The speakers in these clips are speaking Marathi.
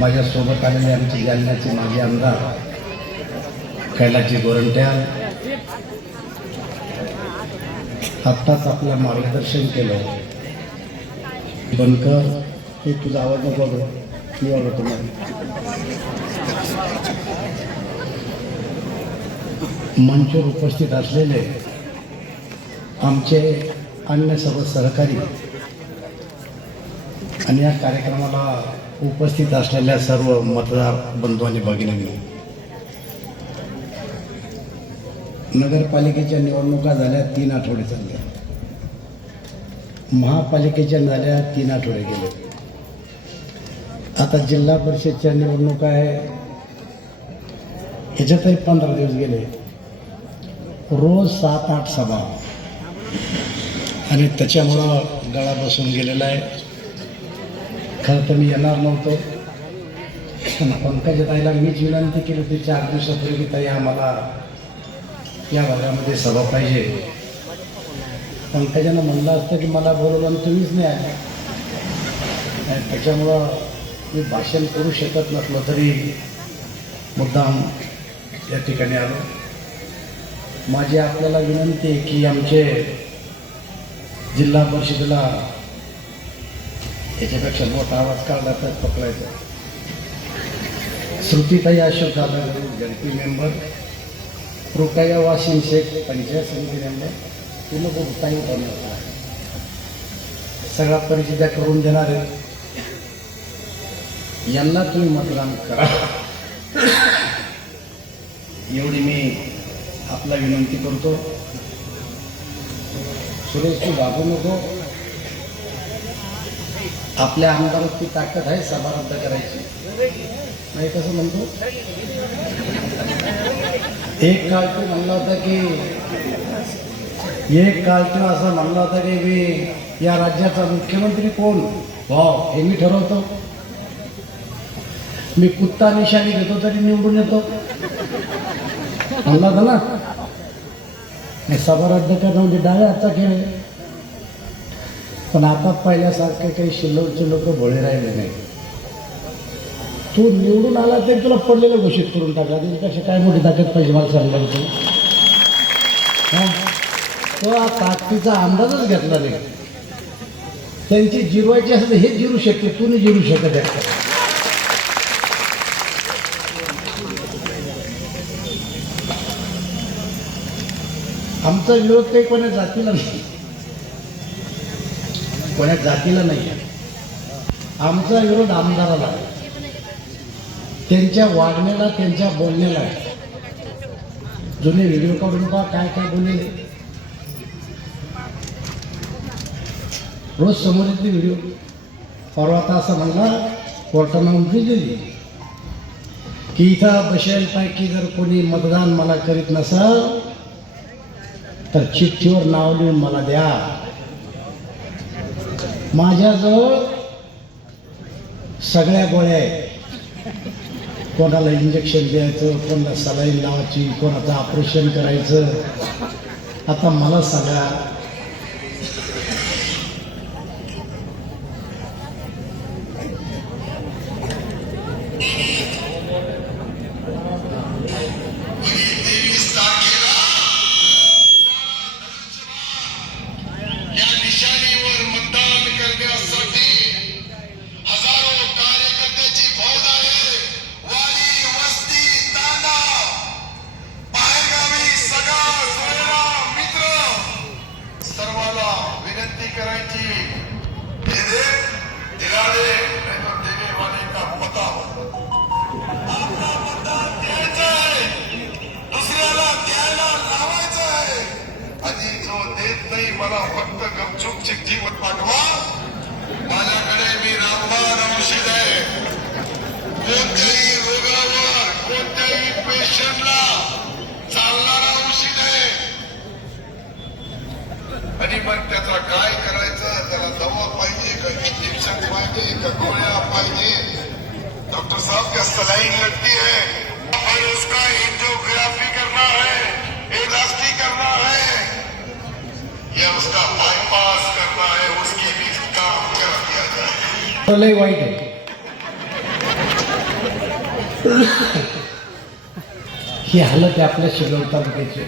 माझ्यासोबत आलेले आमचे जालन्याचे माजी आमदार कैलाची गोरंट्या आत्ताच आपलं मार्गदर्शन केलं बनकर हे तुझा आवाज नको बघ. मी आलो तुम्हाला मंचवर उपस्थित असलेले आमचे अन्य सर्व सहकारी आणि या कार्यक्रमाला उपस्थित असलेल्या सर्व मतदार बंधू आणि भगिनींनी नगरपालिकेच्या निवडणुका झाल्या तीन आठवडे चालल्या महापालिकेच्या झाल्या तीन आठवडे गेले. आता जिल्हा परिषदच्या निवडणुका आहे. ह्याच्यातही पंधरा दिवस गेले. रोज सात आठ सभा. आणि त्याच्यामुळं गळा बसून गेलेला आहे. खरं तर मी येणार नव्हतो. पण पंकजताईला मीच विनंती केली होती चार दिवसापूर्वी ताई आम्हाला या भागामध्ये सभा पाहिजे. पंकजानं म्हणलं असतं की मला बोलवलं आणि तुम्हीच नाही आले. त्याच्यामुळं मी भाषण करू शकत नसलो तरी मुद्दाम या ठिकाणी आलो. माझी आपल्याला विनंती आहे की आमचे जिल्हा परिषदेला त्याच्यापेक्षा मोठा आवाज काढला तर पकडायचा. श्रुतीताई अशोक जाधव जनपी मेंबर कृपया वाशिम शेख पंचायत समिती मेंबर तिनं खूप ताई सगळा परिचित करून देणार यांना तुम्ही मतदान करा. एवढी मी आपला विनंती करतो. सुरेश तू नको. आपल्या आमदाराची ताकद आहे सभा रद्द करायची. नाही कसं म्हणतो? एक काळ तो म्हणला होता की एक काळ तो असं म्हणला होता की मी या राज्याचा मुख्यमंत्री कोण? भाव हे मी ठरवतो. मी कुत्ता निशाणी घेतो तरी निवडून येतो. म्हणला होता ना? सभा रद्द करणं म्हणजे डाव्या हातचा खेळ आहे. पण आता पहिल्यासारखे काही शिल्लकचे लोक भोळे राहिले नाही. तू निवडून आला तरी तुला पडलेलं घोषित करून टाकला. त्याच्यापेक्षा काय मोठी ताकद पाहिजे मला सांगायला तू. हां? तो हा ताकदीचा अंदाजच घेतला नाही. त्यांची जिरवायची असेल हे जिरू शकते तू नाही जिरू शकत आहे. आमचा विरोध काही कोण्या जातीला नाही. कोण्या जातीला नाही आमचा विरोध आमदाराला त्यांच्या वागण्याला त्यांच्या बोलण्याला आहे. जुने व्हिडिओ काढून पहा काय काय बोलले रोज समोर येते व्हिडिओ. परवा आता असं म्हणला कोर्टानं नोटीस दिली. की इथं बसेलपैकी जर कोणी मतदान मला करीत नसाल तर चिठ्ठीवर नाव लिहून मला द्या. माझ्याजवळ सगळ्या गोळ्या आहेत. कोणाला इंजेक्शन द्यायचं कोणाला सलाईन लावायची कोणाचं ऑपरेशन करायचं. आता मला सांगा मला फक्त गपचूप चिठ्ठी पाठवा. है और उसका एंजियोग्राफी करना है एलास्टी करना है या उसका बाईपास करना है उसके भी काम कर दिया जाए। वाइट है। ही हालत आहे आपल्या शिरोळ तालुक्याची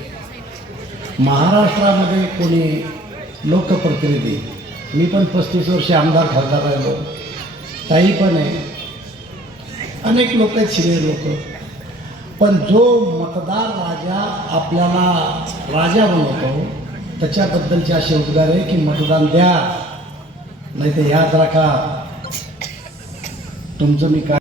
महाराष्ट्रामध्ये कोणी लोकप्रतिनिधी मी पण पस्तीस वर्ष आमदार खासदार राहिलो. ताई पण आहे. अनेक लोक आहेत सिनियर लोक. पण जो मतदार राजा आपल्याला राजा बनवतो त्याच्याबद्दलचे असे उद्गार आहे की मतदान द्या. नाही तर याद राखा तुमचं मी काय